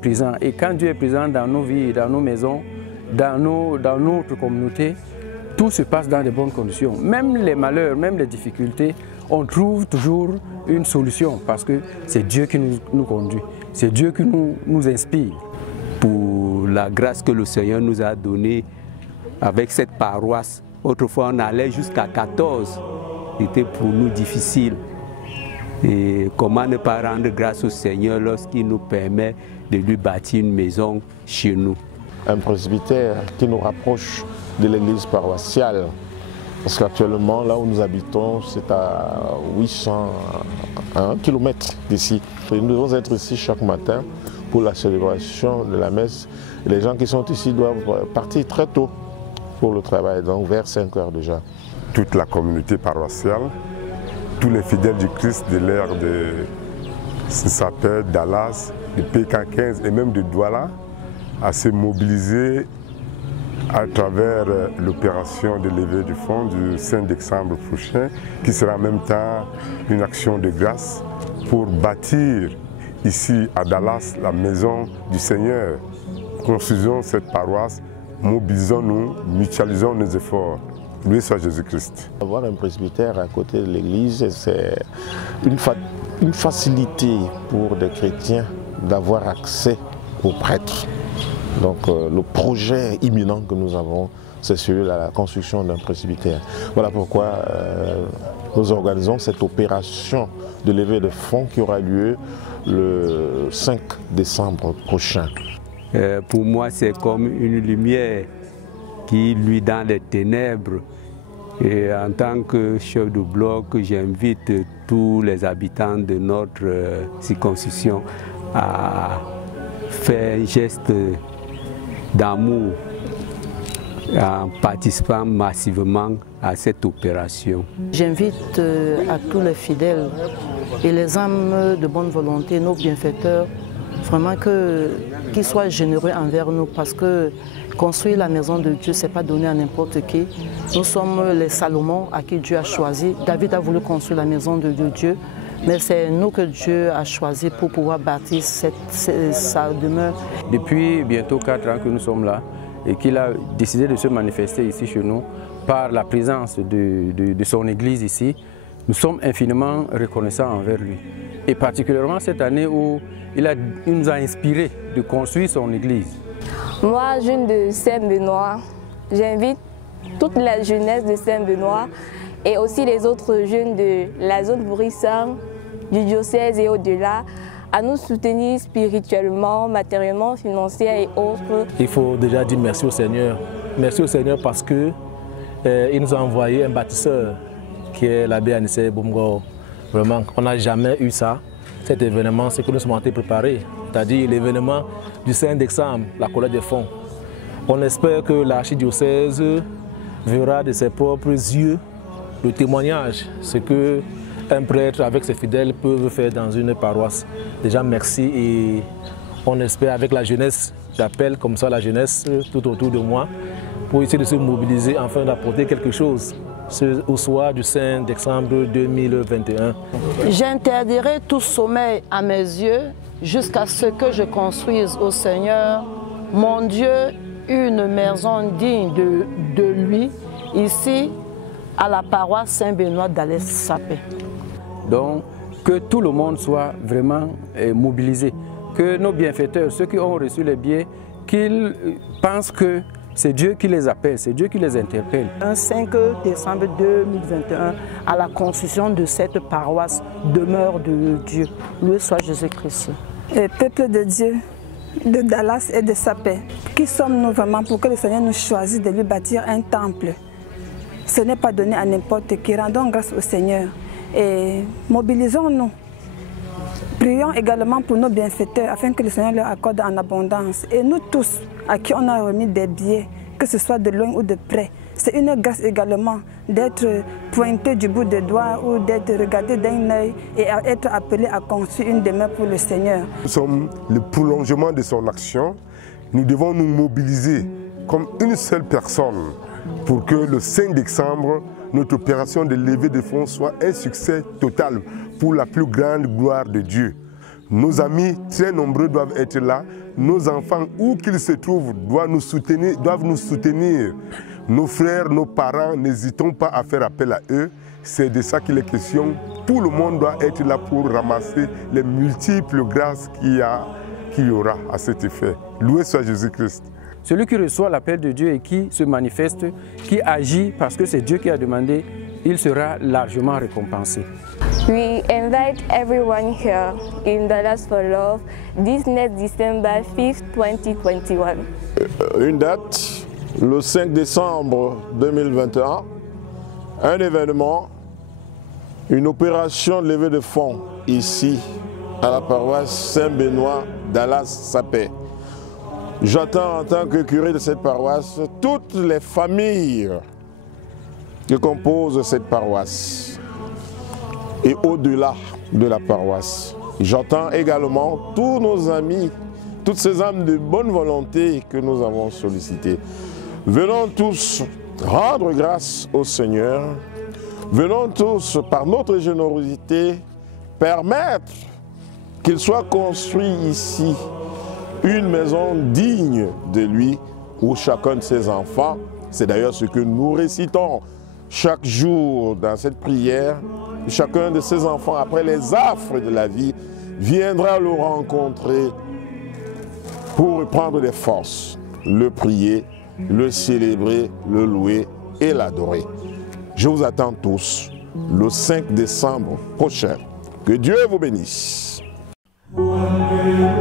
présent. Et quand Dieu est présent dans nos vies, dans nos maisons, dans notre communauté, tout se passe dans de bonnes conditions. Même les malheurs, même les difficultés, on trouve toujours une solution parce que c'est Dieu qui nous conduit, c'est Dieu qui nous inspire. Pour la grâce que le Seigneur nous a donnée avec cette paroisse, autrefois on allait jusqu'à 14, c'était pour nous difficile. Et comment ne pas rendre grâce au Seigneur lorsqu'il nous permet de lui bâtir une maison chez nous. Un presbytère qui nous rapproche de l'église paroissiale. Parce qu'actuellement, là où nous habitons, c'est à 801 km d'ici. Nous devons être ici chaque matin pour la célébration de la messe. Les gens qui sont ici doivent partir très tôt pour le travail, donc vers 5 heures déjà. Toute la communauté paroissiale, tous les fidèles du Christ de l'ère de Sapeur, Dallas, de PK15 et même de Douala, à se mobiliser à travers l'opération de levée du fonds du 5 décembre prochain, qui sera en même temps une action de grâce pour bâtir ici à Dallas la maison du Seigneur. Construisons cette paroisse, mobilisons-nous, mutualisons nos efforts. Loué soit Jésus-Christ. Avoir un presbytère à côté de l'église, c'est une facilité pour des chrétiens d'avoir accès aux prêtres. Donc le projet imminent que nous avons, c'est celui de la construction d'un presbytère. Voilà pourquoi nous organisons cette opération de levée de fonds qui aura lieu le 5 décembre prochain. Pour moi, c'est comme une lumière qui luit dans les ténèbres. Et en tant que chef de bloc, j'invite tous les habitants de notre circonscription à faire un geste d'amour en participant massivement à cette opération. J'invite à tous les fidèles et les âmes de bonne volonté, nos bienfaiteurs, vraiment qu'ils soient généreux envers nous parce que construire la maison de Dieu, ce n'est pas donné à n'importe qui. Nous sommes les Salomon à qui Dieu a choisi. David a voulu construire la maison de Dieu, mais c'est nous que Dieu a choisi pour pouvoir bâtir sa demeure. Depuis bientôt 4 ans que nous sommes là et qu'il a décidé de se manifester ici chez nous par la présence de son église ici, nous sommes infiniment reconnaissants envers lui. Et particulièrement cette année où il nous a inspiré de construire son église. Moi, jeune de Saint-Benoît, j'invite toute la jeunesse de Saint-Benoît et aussi les autres jeunes de la zone Bourissang, du diocèse et au-delà, à nous soutenir spirituellement, matériellement, financièrement et autres. Il faut déjà dire merci au Seigneur. Merci au Seigneur parce qu'il nous a envoyé un bâtisseur qui est l'abbé Anissé Boumgo. Vraiment, on n'a jamais eu ça. Cet événement, c'est que nous sommes en train de préparer, c'est-à-dire l'événement du 5 décembre, la collecte des fonds. On espère que l'archidiocèse verra de ses propres yeux le témoignage, ce qu'un prêtre avec ses fidèles peut faire dans une paroisse. Déjà merci et on espère avec la jeunesse, j'appelle comme ça la jeunesse tout autour de moi, pour essayer de se mobiliser afin d'apporter quelque chose au soir du 5 décembre 2021. J'interdirai tout sommeil à mes yeux jusqu'à ce que je construise au Seigneur, mon Dieu, une maison digne de lui, ici à la paroisse Saint-Benoît d'Alès-Sapé. Donc, que tout le monde soit vraiment mobilisé, que nos bienfaiteurs, ceux qui ont reçu les billets, qu'ils pensent que c'est Dieu qui les appelle, c'est Dieu qui les interpelle. Un 5 décembre 2021, à la construction de cette paroisse, demeure de Dieu. Loué soit Jésus-Christ. Peuple de Dieu, de Dallas et de Sapé, qui sommes-nous vraiment pour que le Seigneur nous choisisse de lui bâtir un temple? Ce n'est pas donné à n'importe qui. Rendons grâce au Seigneur et mobilisons-nous. Prions également pour nos bienfaiteurs afin que le Seigneur leur accorde en abondance. Et nous tous, à qui on a remis des billets, que ce soit de loin ou de près, c'est une grâce également d'être pointé du bout des doigts ou d'être regardé d'un œil et être appelé à construire une demeure pour le Seigneur. Nous sommes le prolongement de son action. Nous devons nous mobiliser comme une seule personne pour que le 5 décembre, notre opération de levée de fonds soit un succès total pour la plus grande gloire de Dieu. Nos amis très nombreux doivent être là. nos enfants, où qu'ils se trouvent, doivent nous soutenir. Nos frères, nos parents, n'hésitons pas à faire appel à eux. C'est de ça qu'il est question. Tout le monde doit être là pour ramasser les multiples grâces qu'il y aura à cet effet. Loué soit Jésus-Christ. Celui qui reçoit l'appel de Dieu et qui se manifeste, qui agit parce que c'est Dieu qui a demandé, il sera largement récompensé. We invite everyone here in Dallas for Love this next December 5th, 2021. Une date, le 5 décembre 2021, un événement, une opération de levée de fonds ici à la paroisse Saint-Benoît Dallas-Sapé. J'attends en tant que curé de cette paroisse toutes les familles qui composent cette paroisse et au-delà de la paroisse. J'entends également tous nos amis, toutes ces âmes de bonne volonté que nous avons sollicitées. Venons tous rendre grâce au Seigneur. Venons tous, par notre générosité, permettre qu'il soit construit ici une maison digne de lui, où chacun de ses enfants, c'est d'ailleurs ce que nous récitons chaque jour dans cette prière, chacun de ses enfants, après les affres de la vie, viendra le rencontrer pour prendre des forces, le prier, le célébrer, le louer et l'adorer. Je vous attends tous le 5 décembre prochain. Que Dieu vous bénisse. Amen.